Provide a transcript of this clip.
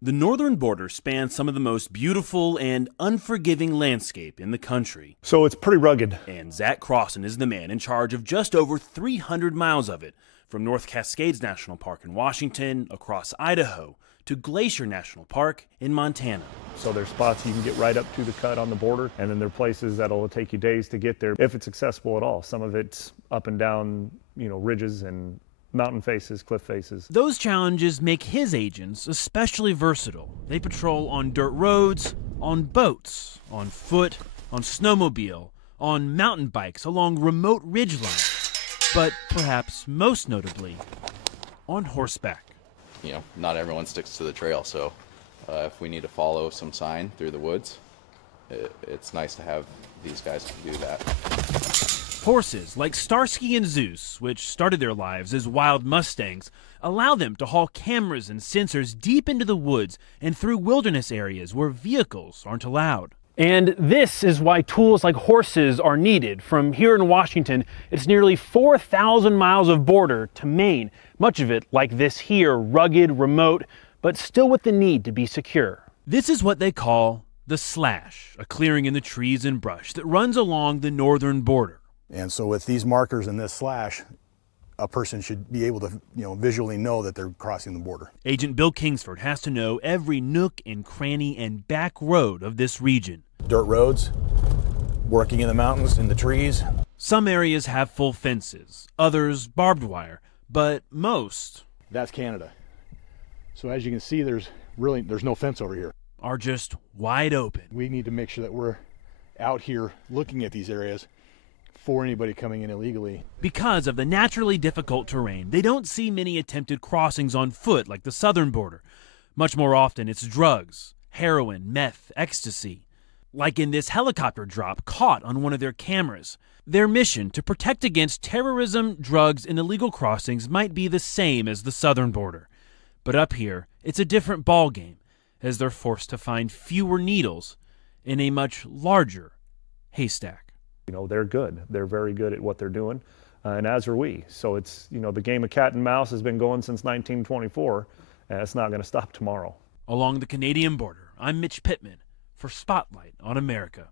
The northern border spans some of the most beautiful and unforgiving landscape in the country. So it's pretty rugged. And Zach Crossan is the man in charge of just over 300 miles of it, from North Cascades National Park in Washington, across Idaho, to Glacier National Park in Montana. So there's spots you can get right up to the cut on the border, and then there are places that'll take you days to get there, if it's accessible at all. Some of it's up and down, ridges and mountain faces, cliff faces. Those challenges make his agents especially versatile. They patrol on dirt roads, on boats, on foot, on snowmobile, on mountain bikes along remote ridgelines, but perhaps most notably, on horseback. Not everyone sticks to the trail, so if we need to follow some sign through the woods, it's nice to have these guys to do that. Horses like Starsky and Zeus, which started their lives as wild Mustangs, allow them to haul cameras and sensors deep into the woods and through wilderness areas where vehicles aren't allowed. And this is why tools like horses are needed. From here in Washington, it's nearly 4,000 miles of border to Maine, much of it like this here, rugged, remote, but still with the need to be secure. This is what they call the slash, a clearing in the trees and brush that runs along the northern border. And so with these markers and this slash, a person should be able to visually know that they're crossing the border. Agent Bill Kingsford has to know every nook and cranny and back road of this region. Dirt roads, working in the mountains, in the trees. Some areas have full fences, others barbed wire, but most... That's Canada. So as you can see, there's no fence over here. ...are just wide open. We need to make sure that we're out here looking at these areas for anybody coming in illegally. Because of the naturally difficult terrain, they don't see many attempted crossings on foot like the southern border. Much more often, it's drugs, heroin, meth, ecstasy. Like in this helicopter drop caught on one of their cameras. Their mission to protect against terrorism, drugs, and illegal crossings might be the same as the southern border. But up here, it's a different ballgame, as they're forced to find fewer needles in a much larger haystack. They're good. They're very good at what they're doing, and as are we. So it's, the game of cat and mouse has been going since 1924, and it's not going to stop tomorrow. Along the Canadian border, I'm Mitch Pittman for Spotlight on America.